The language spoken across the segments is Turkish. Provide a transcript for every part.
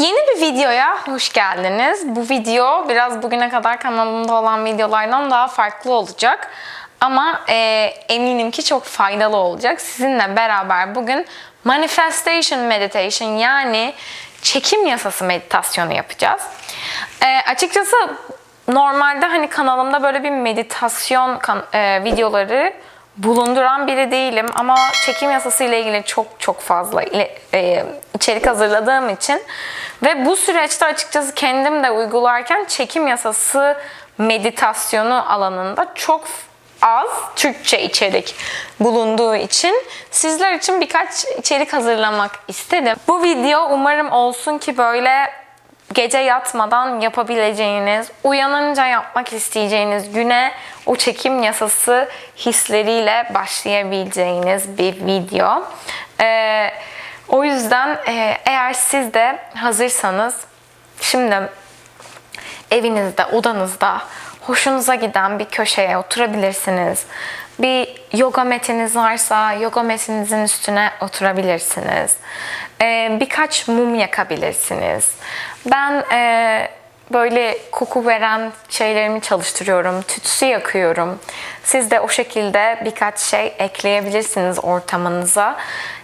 Yeni bir videoya hoş geldiniz. Bu video biraz bugüne kadar kanalımda olan videolardan daha farklı olacak. Ama e, eminim ki çok faydalı olacak. Sizinle beraber bugün manifestation meditation yani çekim yasası meditasyonu yapacağız. E, açıkçası normalde hani kanalımda böyle bir meditasyon kan- e, videoları bulunduran biri değilim ama çekim yasası ile ilgili çok çok fazla e, içerik hazırladığım için ve bu süreçte açıkçası kendim de uygularken çekim yasası meditasyonu alanında çok az Türkçe içerik bulunduğu için sizler için birkaç içerik hazırlamak istedim. Bu video umarım olsun ki böyle gece yatmadan yapabileceğiniz, uyanınca yapmak isteyeceğiniz güne o çekim yasası hisleriyle başlayabileceğiniz bir video. Ee, o yüzden e, eğer siz de hazırsanız şimdi evinizde, odanızda hoşunuza giden bir köşeye oturabilirsiniz. Bir yoga metiniz varsa yoga metinizin üstüne oturabilirsiniz. Ee, birkaç mum yakabilirsiniz. Ben e, böyle koku veren şeylerimi çalıştırıyorum. Tütsü yakıyorum. Siz de o şekilde birkaç şey ekleyebilirsiniz ortamınıza.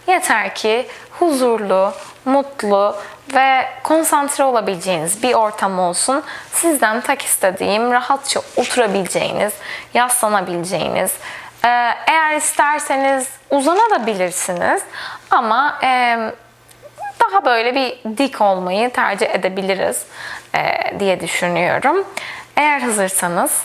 Yeter ki huzurlu, mutlu ve konsantre olabileceğiniz bir ortam olsun. Sizden tek istediğim rahatça oturabileceğiniz, yaslanabileceğiniz. Eğer isterseniz uzanabilirsiniz ama e, daha böyle bir dik olmayı tercih edebiliriz e, diye düşünüyorum. Eğer hazırsanız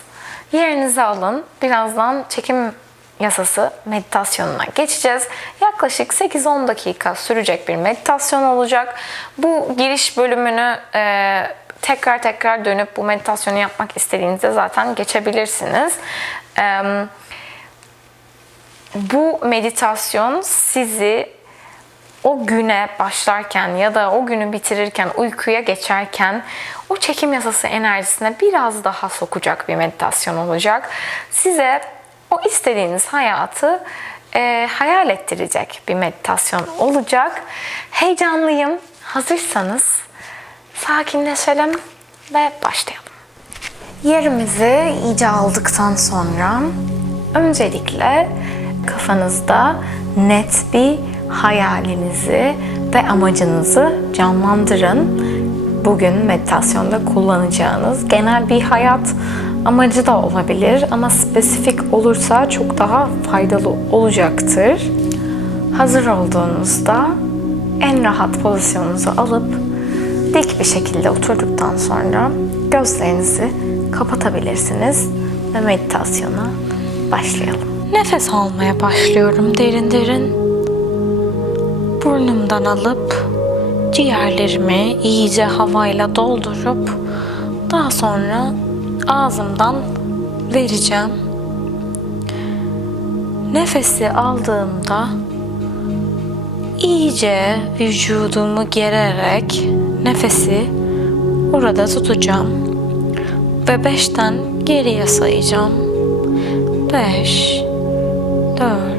yerinizi alın. Birazdan çekim yasası meditasyonuna geçeceğiz. Yaklaşık 8-10 dakika sürecek bir meditasyon olacak. Bu giriş bölümünü e, tekrar tekrar dönüp bu meditasyonu yapmak istediğinizde zaten geçebilirsiniz. E, bu meditasyon sizi o güne başlarken ya da o günü bitirirken, uykuya geçerken o çekim yasası enerjisine biraz daha sokacak bir meditasyon olacak. Size o istediğiniz hayatı e, hayal ettirecek bir meditasyon olacak. Heyecanlıyım. Hazırsanız sakinleşelim ve başlayalım. Yerimizi iyice aldıktan sonra öncelikle kafanızda net bir hayalinizi ve amacınızı canlandırın. Bugün meditasyonda kullanacağınız genel bir hayat amacı da olabilir ama spesifik olursa çok daha faydalı olacaktır. Hazır olduğunuzda en rahat pozisyonunuzu alıp dik bir şekilde oturduktan sonra gözlerinizi kapatabilirsiniz ve meditasyona başlayalım. Nefes almaya başlıyorum derin derin. Burnumdan alıp ciğerlerimi iyice havayla doldurup daha sonra ağzımdan vereceğim. Nefesi aldığımda iyice vücudumu gererek nefesi orada tutacağım. Ve beşten geriye sayacağım. Beş, dört,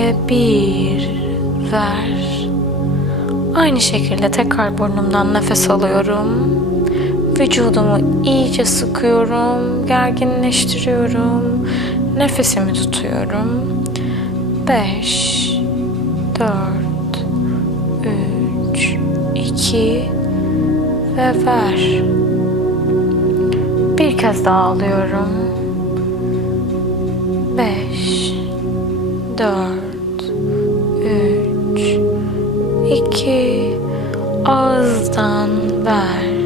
ve bir ver. Aynı şekilde tekrar burnumdan nefes alıyorum. Vücudumu iyice sıkıyorum, gerginleştiriyorum. Nefesimi tutuyorum. 5 4 3 2 ve ver. Bir kez daha alıyorum. 5 4 2 ağızdan ver.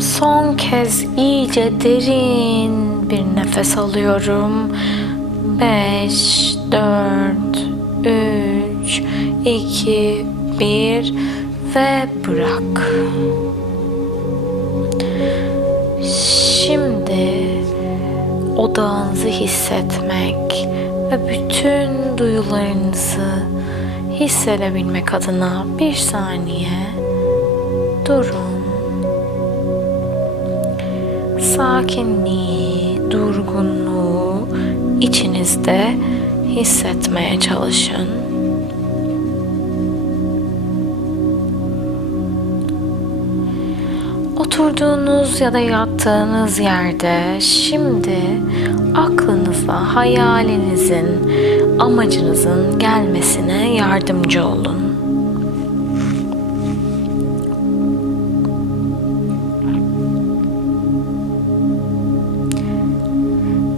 Son kez iyice derin bir nefes alıyorum. 5 4 3 2 1 ve bırak. Şimdi odağınızı hissetmek ve bütün duyularınızı hissedebilmek adına bir saniye durun. Sakinliği, durgunluğu içinizde hissetmeye çalışın. Oturduğunuz ya da yattığınız yerde şimdi aklınıza hayalinizin, amacınızın gelmesine yardımcı olun.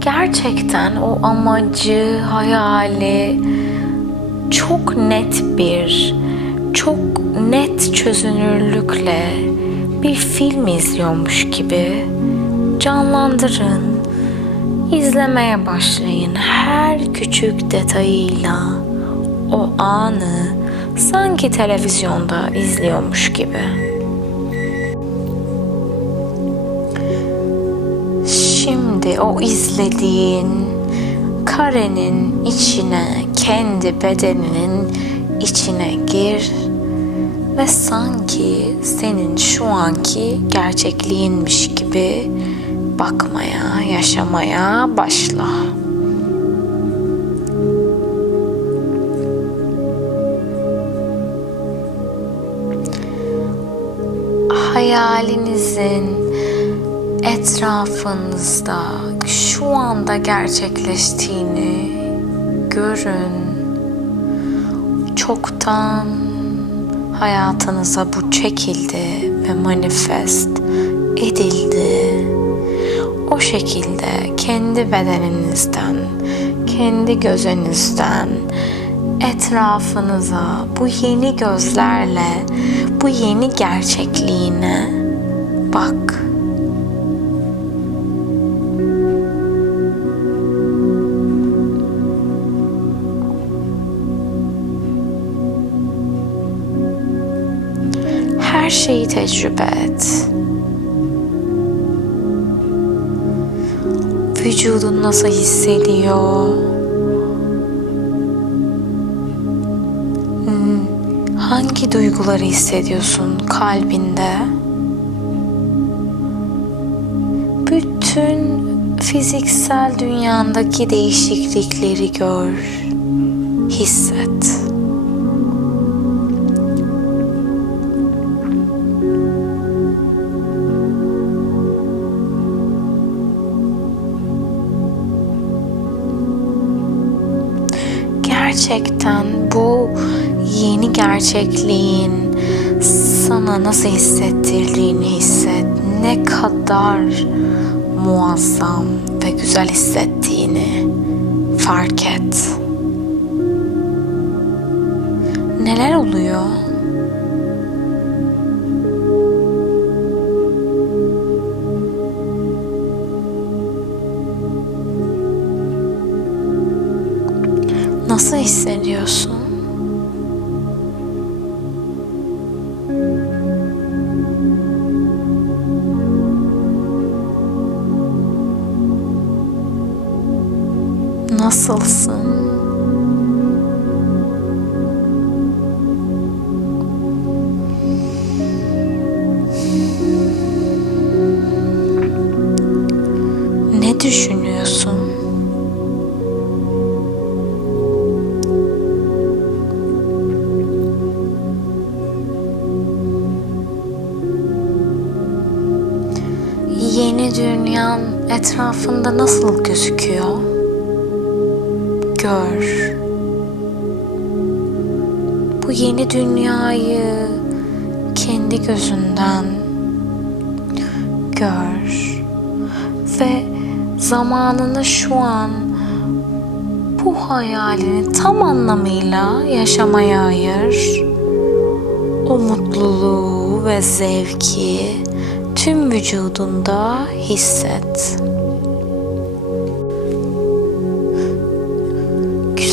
Gerçekten o amacı, hayali çok net bir, çok net çözünürlükle bir film izliyormuş gibi canlandırın. İzlemeye başlayın her küçük detayıyla o anı sanki televizyonda izliyormuş gibi. Şimdi o izlediğin karenin içine, kendi bedeninin içine gir ve sanki senin şu anki gerçekliğinmiş gibi bakmaya, yaşamaya başla. Hayalinizin etrafınızda şu anda gerçekleştiğini görün. Çoktan hayatınıza bu çekildi ve manifest edildi. O şekilde kendi bedeninizden, kendi gözünüzden etrafınıza bu yeni gözlerle, bu yeni gerçekliğine bak. Şeyi tecrübe et. Vücudun nasıl hissediyor? Hmm, Hangi duyguları hissediyorsun kalbinde? Bütün fiziksel dünyandaki değişiklikleri gör, hisset. Gerçekten bu yeni gerçekliğin sana nasıl hissettirdiğini hisset. Ne kadar muazzam ve güzel hissettiğini fark et. Neler oluyor? Nasılsın? Ne düşünüyorsun? Yeni dünyan etrafında nasıl gözüküyor? Gör. Bu yeni dünyayı kendi gözünden gör. Ve zamanını şu an bu hayalini tam anlamıyla yaşamaya ayır. O mutluluğu ve zevki tüm vücudunda hisset.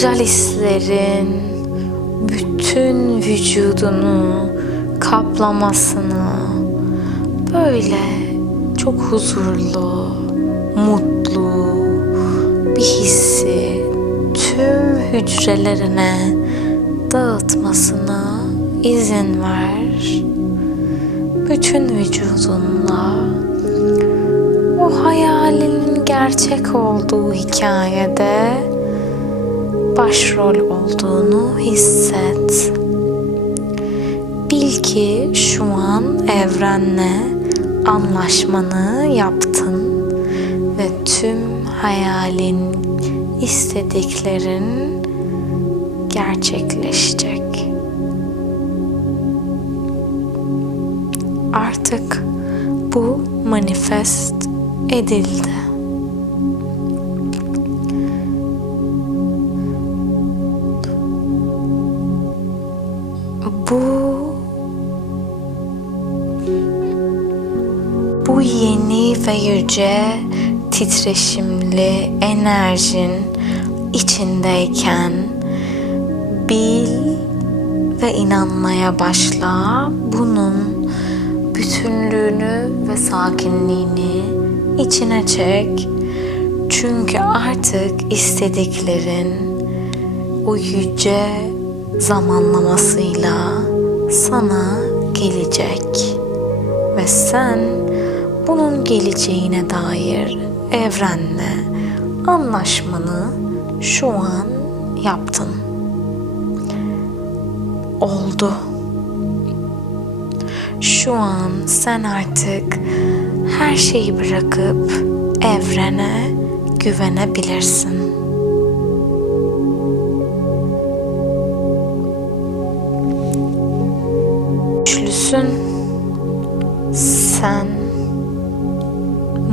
Güzel hislerin bütün vücudunu kaplamasını böyle çok huzurlu, mutlu bir hissi tüm hücrelerine dağıtmasına izin ver. Bütün vücudunla o hayalinin gerçek olduğu hikayede başrol olduğunu hisset. Bil ki şu an evrenle anlaşmanı yaptın ve tüm hayalin, istediklerin gerçekleşecek. Artık bu manifest edildi. Bu bu yeni ve yüce titreşimli enerjin içindeyken bil ve inanmaya başla bunun bütünlüğünü ve sakinliğini içine çek. Çünkü artık istediklerin o yüce zamanlamasıyla sana gelecek ve sen bunun geleceğine dair evrenle anlaşmanı şu an yaptın. Oldu. Şu an sen artık her şeyi bırakıp evrene güvenebilirsin. Güçlüsün. Sen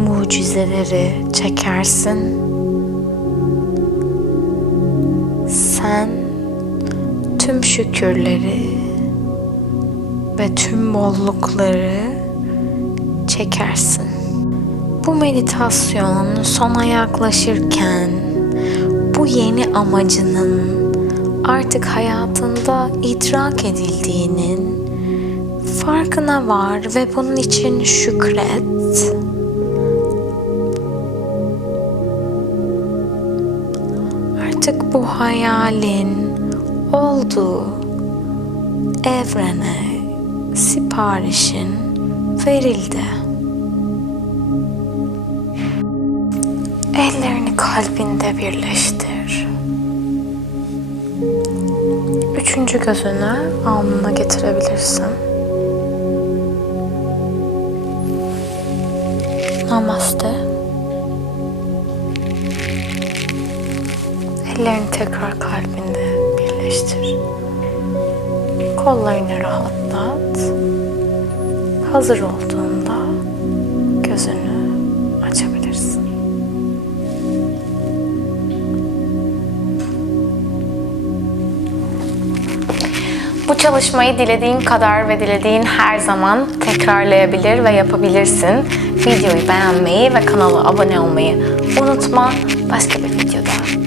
mucizeleri çekersin. Sen tüm şükürleri ve tüm bollukları çekersin. Bu meditasyon sona yaklaşırken bu yeni amacının artık hayatında idrak edildiğinin farkına var ve bunun için şükret. Artık bu hayalin olduğu evrene siparişin verildi. Ellerini kalbinde birleştir. Üçüncü gözünü alnına getirebilirsin. Namaste. Ellerini tekrar kalbinde birleştir. Kollarını rahatlat. Hazır olduğunda gözünü açabilirsin. Bu çalışmayı dilediğin kadar ve dilediğin her zaman tekrarlayabilir ve yapabilirsin. Videoyu beğenmeyi ve kanala abone olmayı unutma. Başka bir videoda